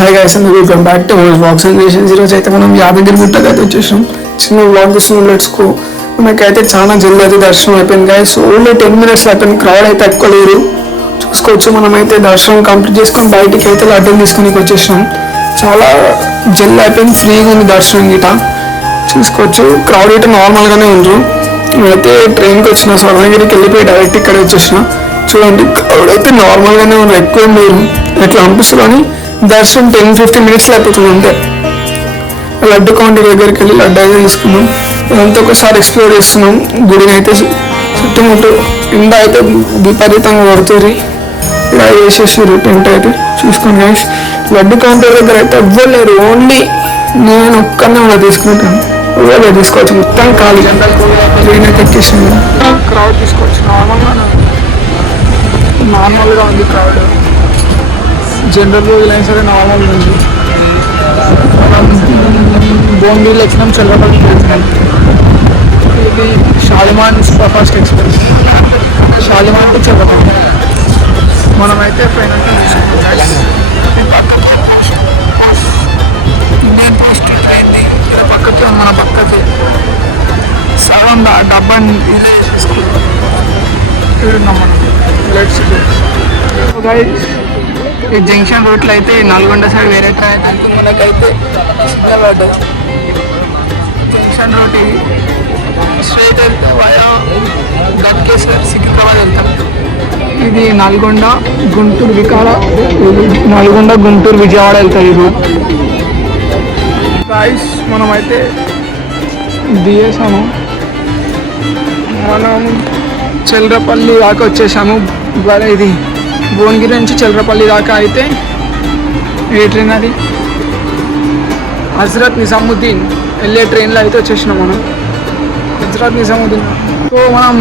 Hi guys, welcome back to vlogs and creations. ఈరోజు అయితే మనం యాదగిరి గుట్టకి అయితే వచ్చేసాం. చిన్న వ్లాగ్ తీసుకున్నాం. Let's go. మనకైతే చాలా జల్దీ అయితే దర్శనం అయిపోయింది గైస్. ఓన్లీ 10 minutes అయిపోయింది. క్రౌడ్ అయితే ఎక్కువ లేరు. చూసుకోవచ్చు. మనమైతే దర్శనం కంప్లీట్ చేసుకొని బయటికి అయితే లడ్డూలు తీసుకుని వచ్చేసాం. చాలా జల్దీ అయిపోయింది. ఫ్రీగా ఉంది దర్శనం గిట. చూసుకోవచ్చు. క్రౌడ్ అయితే నార్మల్గానే ఉంది. నేనైతే ట్రైన్కి వచ్చిన స్వర్ణగిరికి వెళ్ళిపోయి డైరెక్ట్ ఇక్కడ వచ్చేసిన. చూడండి, క్రౌడ్ అయితే నార్మల్గానే ఉంది, ఎక్కువ లేదు. ఎట్లా అనిపిస్తుంది కానీ దర్శనం 10-15 minutes అయిపోతుంది అంతే. లడ్డు కౌంటర్ దగ్గరికి వెళ్ళి లడ్డు అయితే తీసుకున్నాం. ఇదంతా ఒకసారి ఎక్స్ప్లోర్ చేస్తున్నాం. గుడిని అయితే చుట్టుముట్టు ఎండ అయితే విపరీతంగా పడుతుంది. ఇలా వేసేసారు టెంట్ అయితే. చూసుకోండి గైస్, లడ్డు కౌంటర్ దగ్గర అయితే ఎవ్వలేరు. ఓన్లీ నేను ఒక్కనే అలా తీసుకుంటాను. ఎవ్వలేదు తీసుకోవచ్చు. మొత్తం ఖాళీ. ట్రైన్ అయితే ఎక్కేసాను. క్రౌడ్ తీసుకోవచ్చు. నార్మల్గా ఉంది క్రౌడ్. జనరల్ రోజులైనా సరే నార్మల్ ఉంది. భువనగిరిలో ఎక్కినాం, చల్లపల్లికి వెళ్తున్నాం. ఇది Shalimar super fast express. Shalimar to Challapalli. మనమైతే పైన ఇండియన్ పోస్ట్ ట్రైన్ పక్కకి మన పక్కకి సగం డబ్బా ఇదే తీసుకుంటాం మనం. Let's go. ఈ జంక్షన్ రూట్లో అయితే నల్గొండ సైడ్ వేరే ట్రైన్ అంటే మనకైతే సిద్ధాబాద్ జంక్షన్ రూట్ ఇది. స్ట్రైట్ వెళ్తే వయా గట్కేశ్వర్ సికింద్రాబాద్ వెళ్తాం. ఇది నల్గొండ గుంటూరు విజయవాడ వెళ్తాయి ఈ రూట్. గైస్, మనమైతే దిగేసాము. మనం చల్రపల్లి దాకా వచ్చేసాము. ఇది భువనగిరి నుంచి చల్రపల్లి దాకా అయితే ఏ ట్రైన్ అది హజరత్ నిజాముద్దీన్ వెళ్ళే ట్రైన్లో అయితే వచ్చేసినాం మనం. హజరత్ నిజాముద్దీన్. సో మనం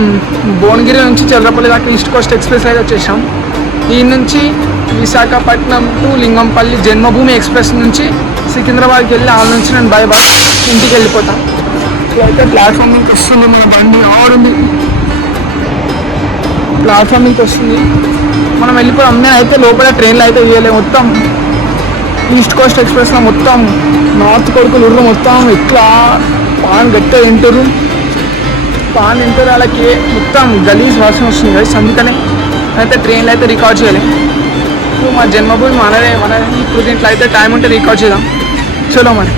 భువనగిరి నుంచి చల్రపల్లి దాకా ఈస్ట్ కోస్ట్ ఎక్స్ప్రెస్ అయితే వచ్చేసాం. ఈ నుంచి విశాఖపట్నం టు లింగంపల్లి జన్మభూమి ఎక్స్ప్రెస్ నుంచి సికింద్రాబాద్కి వెళ్ళి ఆ నుంచి నేను బై బస్ ఇంటికి వెళ్ళిపోతాను. సో అయితే ప్లాట్ఫామ్ నుంచి వస్తుంది మన బండి. ఆడుంది ప్లాట్ఫామ్ నుంచి వస్తుంది. మనం వెళ్ళిపోయి అమ్మే అయితే లోపల ట్రైన్లో అయితే వేయలేము. మొత్తం ఈస్ట్ కోస్ట్ ఎక్స్ప్రెస్లో మొత్తం నార్త్ కొడుకులు ఉర్రు మొత్తం ఇట్లా పాన్ గట్టిగా తింటారు. పాన్ తింటారు. వాళ్ళకి మొత్తం గలీజ్ వాసన వస్తుంది కదా. అందుకనే అయితే ట్రైన్లో అయితే రికార్డ్ చేయలేము. ఇప్పుడు మా జన్మభూమి మనదే. ఇప్పుడు దీంట్లో అయితే టైం ఉంటే రికార్డ్ చేద్దాం. చలో మరి.